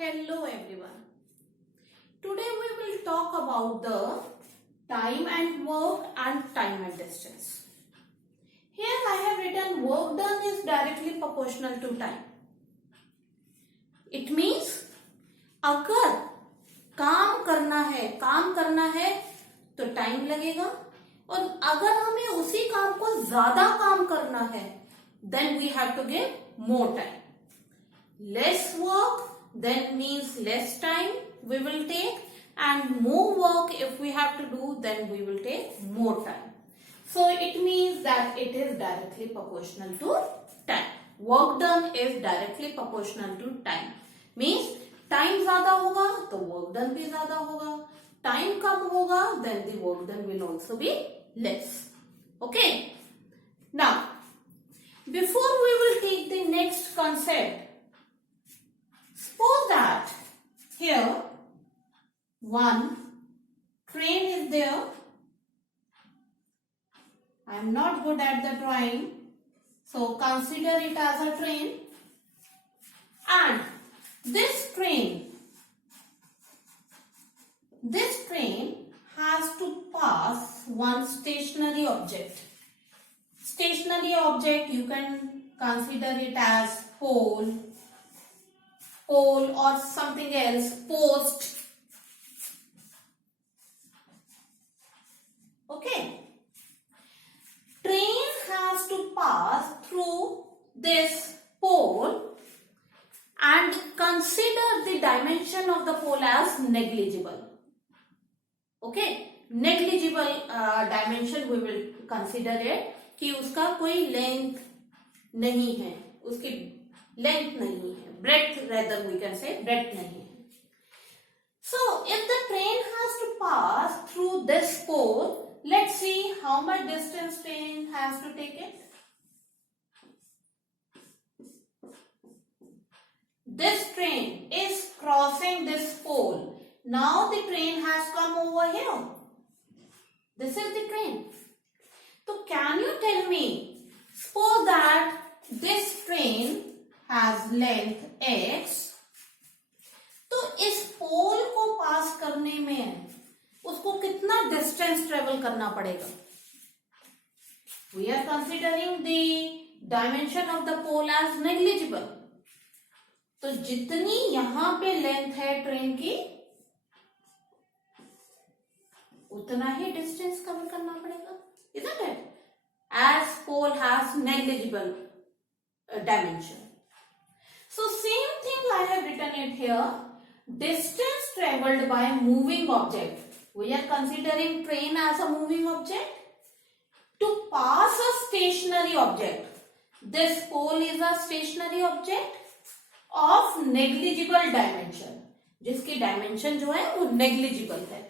Hello everyone. Today we will talk about the time and work and time and distance. Here I have written work done is directly proportional to time. It means अगर काम करना है तो time लगेगा और अगर हमें उसी काम को ज्यादा काम करना है then we have to give more time. Less work then means less time we will take, and more work if we have to do then we will take more time. So it means that it is directly proportional to time. Work done is directly proportional to time. Means time ज्यादा होगा तो work done भी ज्यादा होगा, time कम होगा then the work done will also be less. Okay. Now before we will take the next concept, suppose that here one train is there. I am not good at the drawing, so consider it as a train, and this train has to pass one stationary object. Stationary object you can consider it as pole or something else, post. Okay. Train has to pass through this pole and consider the dimension of the pole as negligible. Okay. Negligible dimension we will consider it कि उसका कोई length नहीं है, उसकी length नहीं है, breadth rather we can say breadth नहीं है. So if the train has to pass through this pole, let's see how much distance train has to take it. This train is crossing this pole. Now the train has come over here. This is the train. So can you tell me, suppose that this train has length x, तो इस पोल को पास करने में उसको कितना distance travel करना पड़ेगा? We are considering the dimension of the pole as negligible. तो जितनी यहां पे लेंथ है ट्रेन की उतना ही डिस्टेंस कवर करना पड़ेगा, isn't it? As pole has negligible dimension. So same thing I have written it here. Distance travelled by moving object. We are considering train as a moving object. To pass a stationary object. This pole is a stationary object of negligible dimension. जिसकी dimension जो है वो negligible है.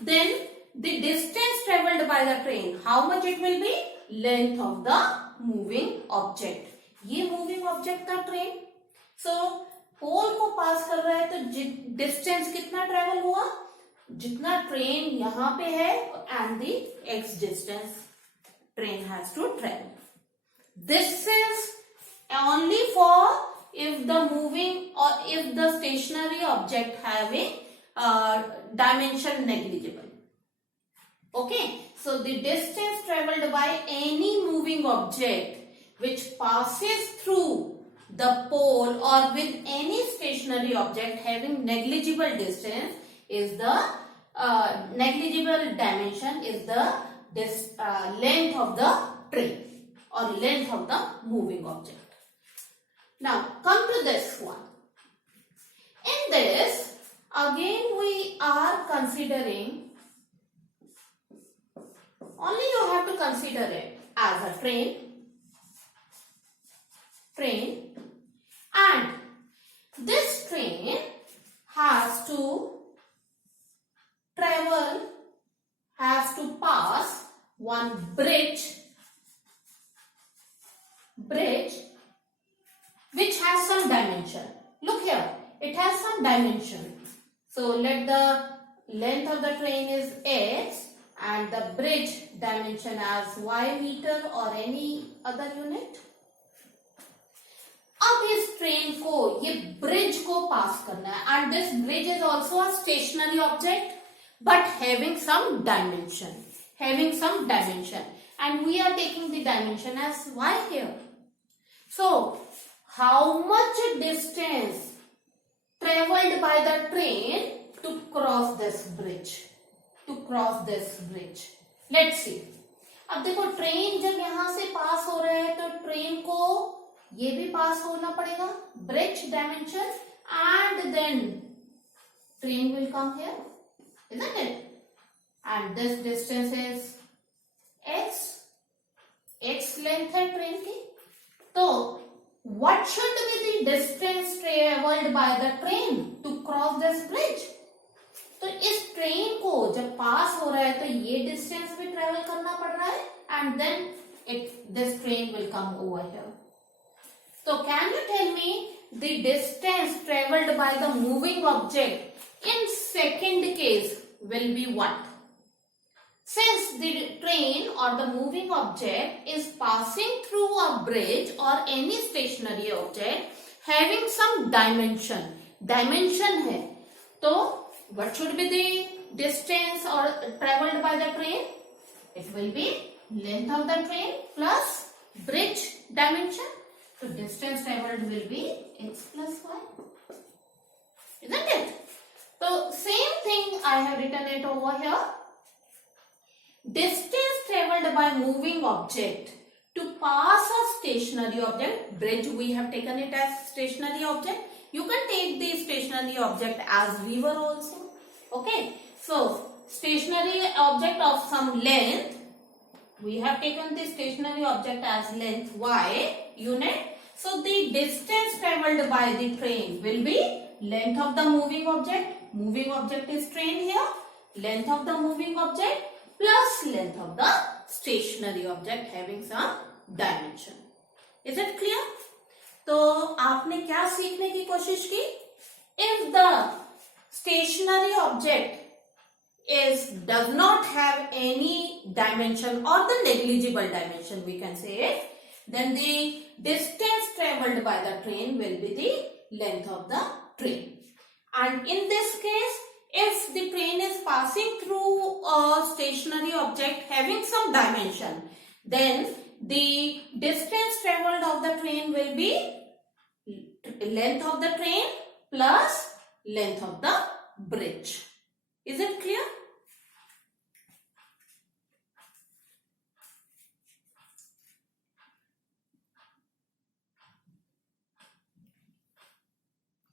Then the distance travelled by the train, how much it will be? Length of the moving object. ये moving object था train. So पोल को पास कर रहा है तो डिस्टेंस कितना ट्रेवल हुआ? जितना ट्रेन यहां पे है and the x distance train has to travel. This is only for if the moving और if the stationary object have a dimension negligible. Okay, so the distance traveled by any moving object which passes through the pole or with any stationary object having negligible distance is the negligible dimension is the length of the train or length of the moving object. Now come to this one. In this again we are considering, only you have to consider it as a train, and this train has to travel, has to pass one bridge which has some dimension. Look here, it has some dimension. So let the length of the train is x and the bridge dimension as y meter or any other unit. अब इस train को, ये bridge को पास करना है, and this bridge is also a stationary object but having some dimension, and we are taking the dimension as y here. So how much distance traveled by the train to cross this bridge, let's see. अब देखो train जब यहां से पास हो रहा है तो train को ये भी पास होना पड़ेगा, bridge dimension, and then train will come here, isn't it? And this distance is x length है ट्रेन की. तो what should be the distance traveled by the train to cross this bridge? तो इस ट्रेन को जब पास हो रहा है तो ये डिस्टेंस भी ट्रेवल करना पड़ रहा है, and then this train will come over here. So can you tell me the distance traveled by the moving object in second case will be what? Since the train or the moving object is passing through a bridge or any stationary object having some dimension है, तो what should be the distance or traveled by the train? It will be length of the train plus bridge dimension. So distance traveled will be x plus y, isn't it? So same thing I have written it over here. Distance traveled by moving object to pass a stationary object. Bridge we have taken it as stationary object. You can take the stationary object as river also. Okay. So stationary object of some length. We have taken the stationary object as length y unit. So the distance traveled by the train will be length of the moving object. Moving object is train here. Length of the moving object plus length of the stationary object having some dimension. Is it clear? तो आपने क्या सीखने की कोशिश की? If the stationary object does not have any dimension or the negligible dimension, we can say it, then the distance traveled by the train will be the length of the train. And in this case, if the train is passing through a stationary object having some dimension, then the distance traveled of the train will be length of the train plus length of the bridge. Is it clear?